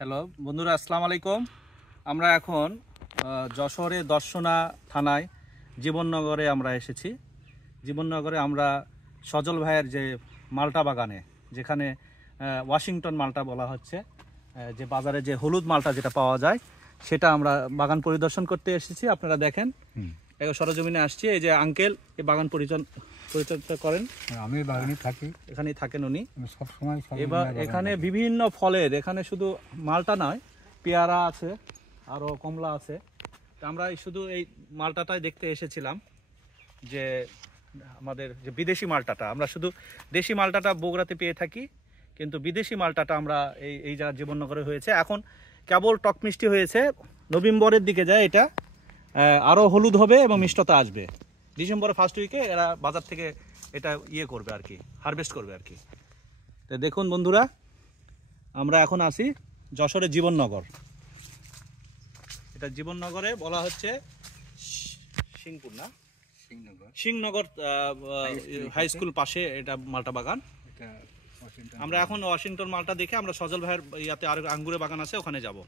Hello বন্ধুরা, আসসালামু আলাইকুম। আমরা এখন যশোরে দর্শনা থানায় জীবননগরে আমরা এসেছি। জীবননগরে আমরা সজল ভাইয়ের যে মালটা বাগানে, যেখানে ওয়াশিংটন মালটা বলা হচ্ছে, যে বাজারে যে হলুদ মালটা যেটা পাওয়া যায়, সেটা আমরা বাগান পরিদর্শন করতে এসেছি। আপনারা দেখেন, সরজমিনে আসছি। এই যে আঙ্কেল এই বাগান পরিচর্যা করেন। আমি বাগানে থাকি, এখানেই থাকেন উনি সবসময়। এবার এখানে বিভিন্ন ফলের, এখানে শুধু মালটা নয়, পেয়ারা আছে, আরও কমলা আছে। আমরা শুধু এই মালটাটাই দেখতে এসেছিলাম, যে আমাদের যে বিদেশি মালটাটা, আমরা শুধু দেশি মালটাটা বগুড়াতে পেয়ে থাকি, কিন্তু বিদেশি মালটাটা আমরা এই যা জীবননগরে হয়েছে। এখন কেবল টক মিষ্টি হয়েছে, নভেম্বরের দিকে যায় এটা আরও হলুদ হবে এবং মিষ্টতা আসবে। ডিসেম্বরের ফার্স্ট উইকে এরা বাজার থেকে এটা করবে আর কি, হারভেস্ট করবে আর কি। তো দেখুন বন্ধুরা, আমরা এখন আছি যশোরের জীবননগর। এটা জীবননগরে বলা হচ্ছে সিংপুর না, সিংনগর হাই স্কুল পাশে এটা মালটা বাগান। আমরা এখন ওয়াশিংটন মালটা দেখে আমরা সজল ভাইয়ের ইয়াতে আর আঙ্গুরের বাগান আছে, ওখানে যাব।